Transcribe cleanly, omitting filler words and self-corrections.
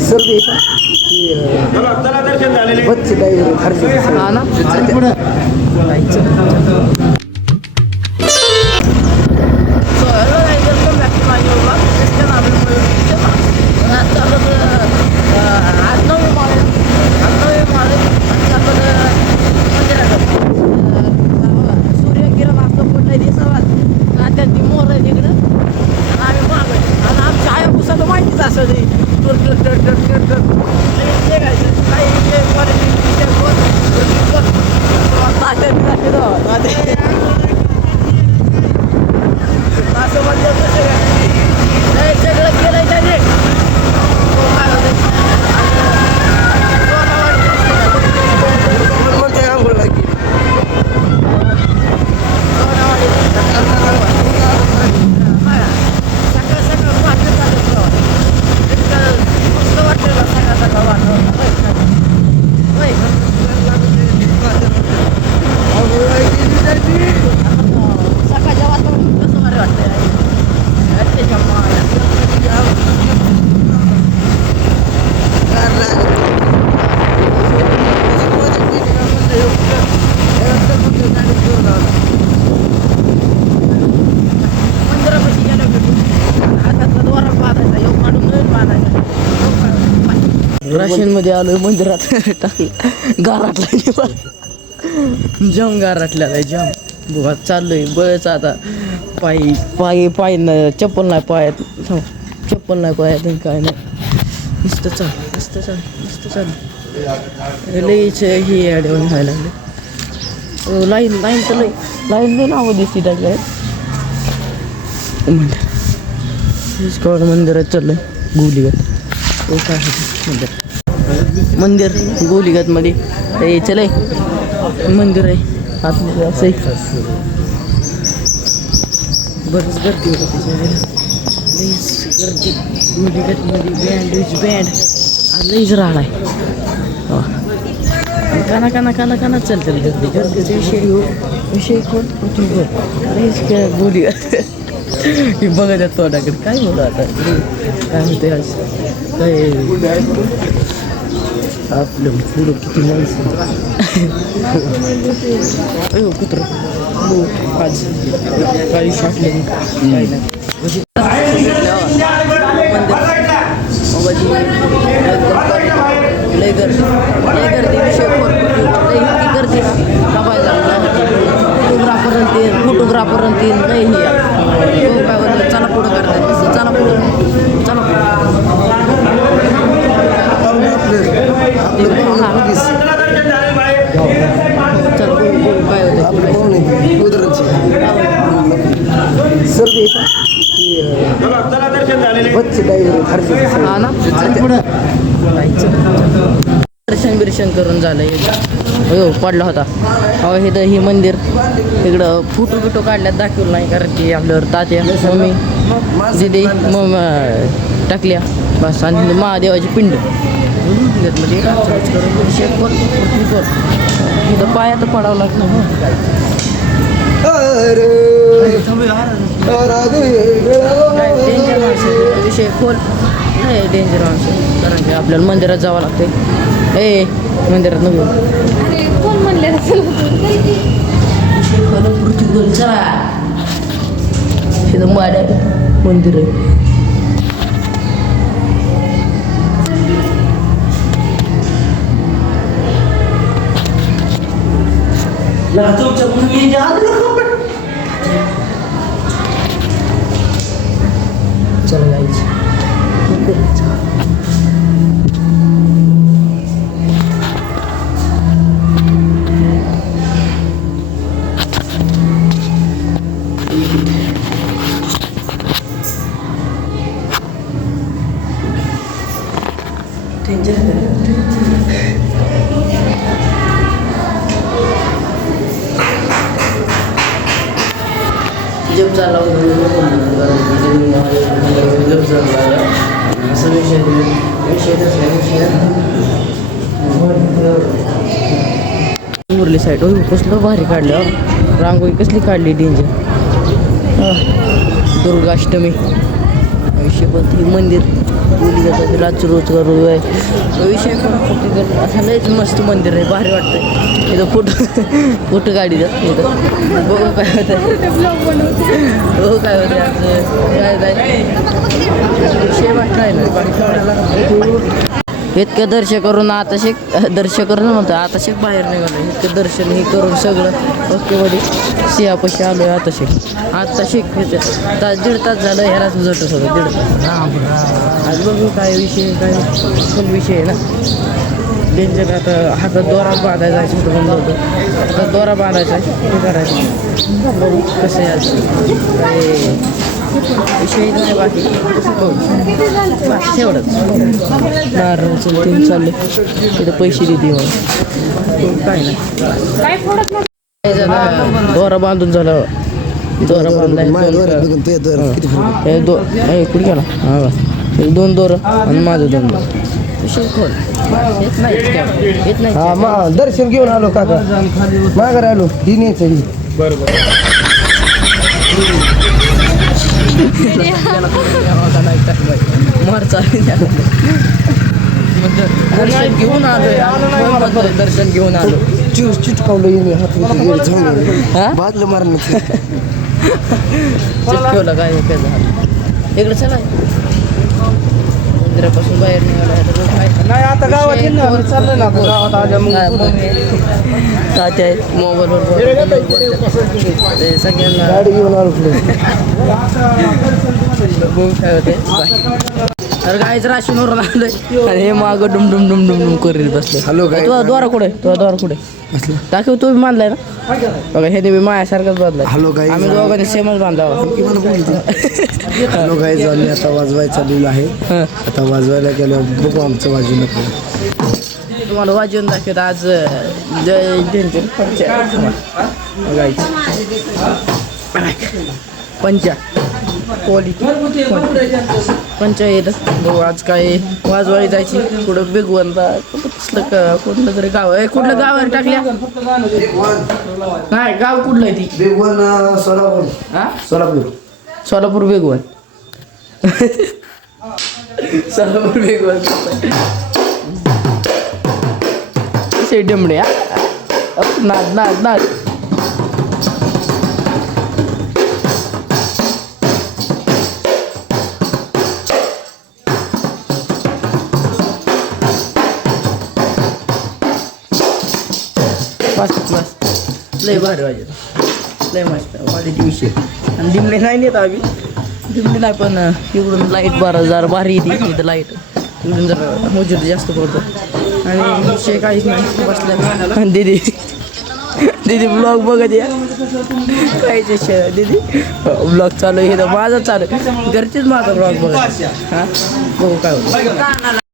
सर्दी बच्चे हा ना सूर्यकिरण असं पडलंय दिसावा नात्यांची मोर आहे तिकडं आणि आम्ही माग आणि आमच्या आया पुसाला माहितीच असं ते असं म्हणजे सगळं केलंय त्याने सकाळच्या वातावरण कसं बरं वाटतं मंदिरापाशी गेलो हातातला दोरा बांधायचा योग काढून नवीन बांधायचा राशीनमध्ये आलोय मंदिरात टाकलं गाराटला जाम गाराटलेला आहे जाम बुवा चाललोय बळच आता पायी चप्पल नाही पायात चप्पल नाही पायात काय नाही नुसतं चाल लईच ही ॲडवून व्हायला लागले लाईन तर लाईन लई नावं दिसती टाकलं मंदिरात चाललंय गोलीघाट काय मंदिर गोलीघाट मध्ये चलय मंदिर आहे आतमध्ये असं बरंच गर्दी होतं त्याच्यामध्ये लईच गर्दी गोलीघाटमध्ये बँड लईच राहणार आहे काना चालतं गर्दीचा विषय कोण लईच गोलीघाट हे बघत येत तोंडाकडे काय बोलू आता काय होते आज काय आपलं पुढं किती माणसं अयो कुत्र आज काही फाटले काही नाही लय गर्दी विषय इतकी गर्दी फोटोग्राफर लय ही चला पुढं करतात चला पुढं हा ना दर्शन करून झालंय हो पडला होता हे तर ही मंदिर इकडं फोटो काढल्यात दाखवलं नाही कारण की आपल्यावर तात्या मम्मी दिदी टाकल्या बस आणि महादेवाची पिंड म्हणजे इथं पायात पडावं लागलं डेंजर माणसं विषय खोल नाही डेंजर माणसं कारण की आपल्याला मंदिरात जावं लागतंय मंदिरात नको कोण म्हणले पृथ्वी चला तिथं माड्या मंदिर आहे चला जायचं जब चालला जब चालला असं विषय उरली साईड हो कसलं भारी काढलं रांगोळी कसली काढली डेंजर दुर्गाष्टमी विषय पण हे मंदिर बोली जातात रातचं रोज करू आहे विषय पण फोटो असं लयच मस्त मंदिर आहे भारी वाटतं इथं फोटो काढी जात इथं बघू काय होतं बघू काय होतं काय विषय वाटत आहे ना इतकं दर्शन करून दर्शन करून म्हणतो आताशेक बाहेर निघालो इतकं दर्शन हे करून सगळं ओकेमध्ये सिंहापाशी आलो आहे आताशेक दीड तास झालं ह्यालाच जटत होतं दीड तास आज बघू काय विषय काय फुल विषय आहे ना त्यांच्यात आता हातात दोरा बांधायचा आहे छोटं बंद होतं हातात दोरा बांधायचा आहे हे करायचं बघू कसं आहे आज काय विषय नाही बाकी एवढंच नारळाचं तीन चालले तिथं पैसे देते मग काय नाही दोरा बांधून झाला दोरा बांधलाय कुठे गेला हा दोन दोरं आणि माझं दोन दोर विषय खोल येत नाही हा दर्शन घेऊन आलो काका माघारी आलो ही न्यायचं ही बरोबर घेऊन आलोय दर्शन घेऊन आलो चिटकावलं बादलं मारलं चिटकवलं काय झालं इकडे चला मंदिरापासून बाहेर निघाला नाही आता गावात चाललंय ना गावात आल्या तात्या आहेत मोबाईलवर सगळ्यांना गाडी घेऊन आलो बघू काय होते तर गायचं राशीवरून आलोय आणि हे मागं डुम डुम डुम डुम डुम करीत बसले हॅलो काय तुझा द्वारा कुठे दाखव तू बी बांधलाय ना बघा हे मी मायासारखंच बांधलाय हॅलो गाई आम्ही दोघांनी सेमच बांधला हॅलो गाई झाली आता वाजवायला चाललेलं आहे आता वाजवायला गेल्यावर बघू आमचं वाजू नको तुम्हाला वाजवून दाखवत आज जय जयंती पंचा पंचा येत बघू आज काय वाजवायला जायची कुठं बेगवनला कुठलं तरी गाव आहे कुठलं गावावर टाकल्या नाही गाव कुठलं आहे ती बेगवन सोलापूर सोलापूर बेगवन सोलापूर बेगवन कसे डमडे नाद बस लय भारी वाजत लय मस्त क्वालिटी विषय आणि दिमले नाही नेत आम्ही दिमले नाही पण इकडून लाईट जरा भारी येते इथं लाईट इकडून जरा मोजूद जास्त पडतो आणि विषय काहीच नाही बसल्या दीदी ब्लॉग बघत या काहीच दीदी ब्लॉग चालू आहे माझा चालू घरचीच माझा ब्लॉग बघत हां बघू काय होतं